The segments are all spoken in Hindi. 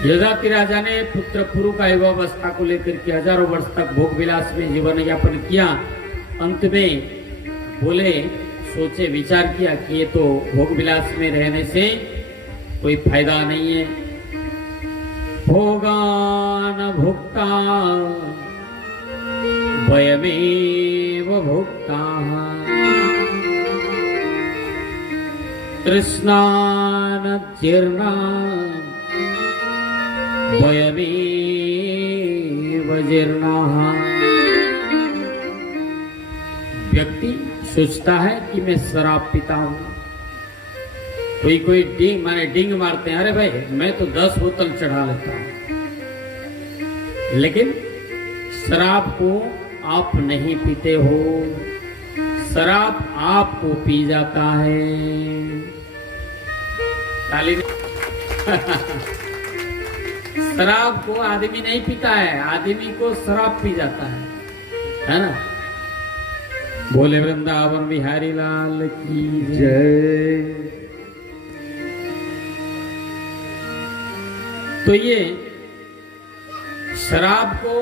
यजाति राजा ने पुत्र पुरु का युवावस्था को लेकर के हजारों वर्ष तक भोग विलास में जीवन यापन किया। अंत में बोले, सोचे, विचार किया कि ये तो भोग विलास में रहने से कोई फायदा नहीं है। भोगान भुक्ता वयमेव भुक्ता तृष्णान जीर्णा वयमेव जीर्णाः। व्यक्ति सोचता है कि मैं शराब पीता हूं। कोई डिंग मारते हैं, अरे भाई मैं तो 10 बोतल चढ़ा लेता हूं। लेकिन शराब को आप नहीं पीते हो, शराब आपको पी जाता है। ताली शराब को आदमी नहीं पीता है, आदमी को शराब पी जाता है ना। बोले वृंदावन बिहारी लाल की जय। तो ये शराब को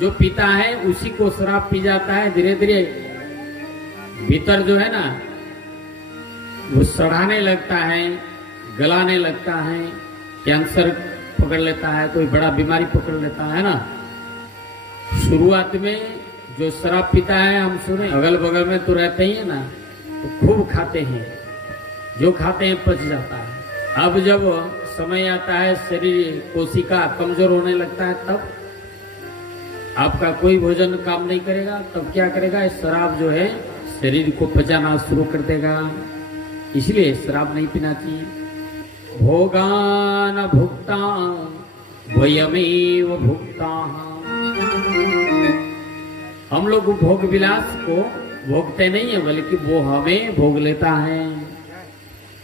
जो पीता है उसी को शराब पी जाता है। धीरे धीरे भीतर जो है ना वो सड़ाने लगता है, गलाने लगता है, कैंसर पकड़ लेता है, कोई बड़ा बीमारी पकड़ लेता है ना। शुरुआत में जो शराब पीता है, हम सुने अगल बगल में तो रहते ही है ना, तो खूब खाते हैं, जो खाते हैं पच जाता है। अब जब समय आता है, शरीर कोशिका कमजोर होने लगता है, तब आपका कोई भोजन काम नहीं करेगा। तब क्या करेगा, शराब जो है शरीर को पचाना शुरू कर देगा। इसलिए शराब नहीं पीना चाहिए। भोगान भुक्ता वयमेव भुक्ता। हम लोग भोग विलास को भोगते नहीं है, बल्कि वो हमें भोग लेता है।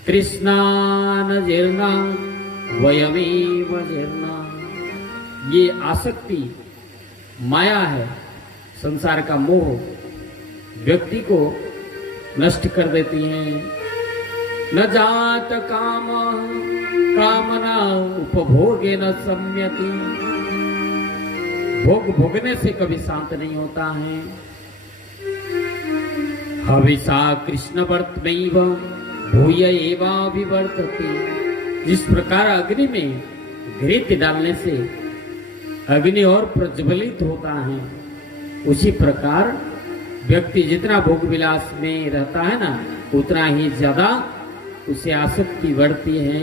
कृष्णान जीर्णा वयमेव जीर्णा। ये आसक्ति माया है, संसार का मोह व्यक्ति को नष्ट कर देती है। न जात काम कामना उपभोगे न सम्यति। भोग भोगने से कभी शांत नहीं होता है। हविषा कृष्ण वर्तमेव भूय एवाभिवर्तते। जिस प्रकार अग्नि में घृत डालने से अग्नि और प्रज्वलित होता है, उसी प्रकार व्यक्ति जितना भोग विलास में रहता है ना, उतना ही ज्यादा उसे आसक्ति बढ़ती है।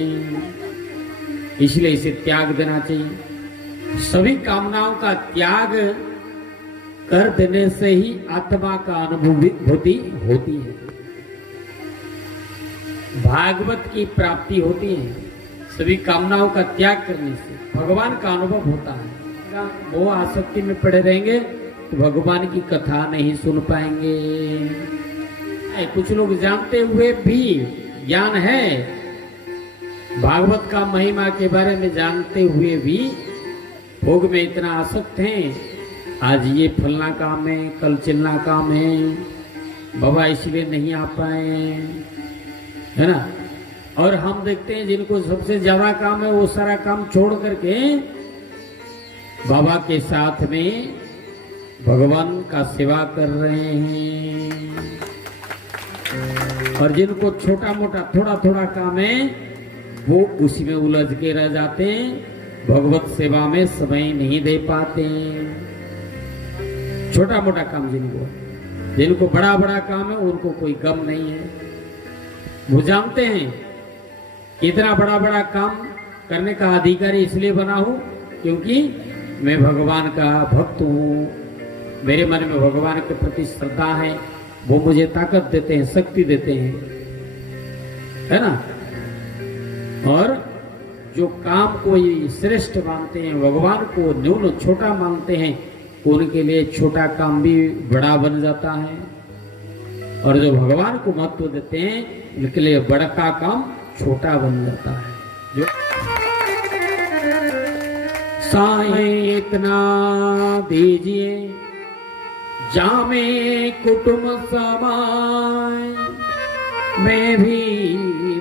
इसलिए इसे त्याग देना चाहिए। सभी कामनाओं का त्याग कर देने से ही आत्मा का अनुभूति होती है, भागवत की प्राप्ति होती है। सभी कामनाओं का त्याग करने से भगवान का अनुभव होता है। वो आसक्ति में पड़े रहेंगे तो भगवान की कथा नहीं सुन पाएंगे। कुछ लोग जानते हुए भी, ज्ञान है भागवत का महिमा के बारे में जानते हुए भी भोग में इतना आसक्त हैं। आज ये फलना काम है, कल चिलना काम है, बाबा इसलिए नहीं आ पाए, है ना। और हम देखते हैं जिनको सबसे ज्यादा काम है, वो सारा काम छोड़ करके बाबा के साथ में भगवान का सेवा कर रहे हैं। और जिनको छोटा मोटा थोड़ा थोड़ा काम है, वो उसी में उलझ के रह जाते हैं, भगवत सेवा में समय नहीं दे पाते। छोटा मोटा काम जिनको बड़ा बड़ा काम है, उनको कोई गम नहीं है। वो जानते हैं कि इतना बड़ा बड़ा काम करने का अधिकारी इसलिए बना हूं क्योंकि मैं भगवान का भक्त हूं, मेरे मन में भगवान के प्रति श्रद्धा है, वो मुझे ताकत देते हैं, शक्ति देते हैं, है ना। और जो काम को श्रेष्ठ मानते हैं, भगवान को न्यून छोटा मानते हैं, उनके लिए छोटा काम भी बड़ा बन जाता है। और जो भगवान को महत्व देते हैं, उनके लिए बड़ा का काम छोटा बन जाता है। जो साईं इतना दीजिए जामे कुटुंब समाए, मैं भी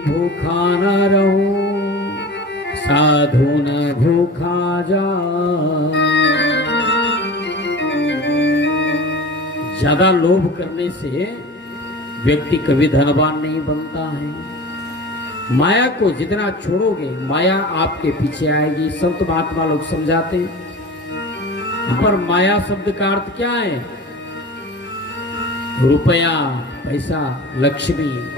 भूखा न रहूं। साधु न भूखा जा। ज्यादा लोभ करने से व्यक्ति कभी धनवान नहीं बनता है। माया को जितना छोड़ोगे माया आपके पीछे आएगी। संत महात्मा लोग समझाते हैं। पर माया शब्द का अर्थ क्या है? रुपया, पैसा, लक्ष्मी,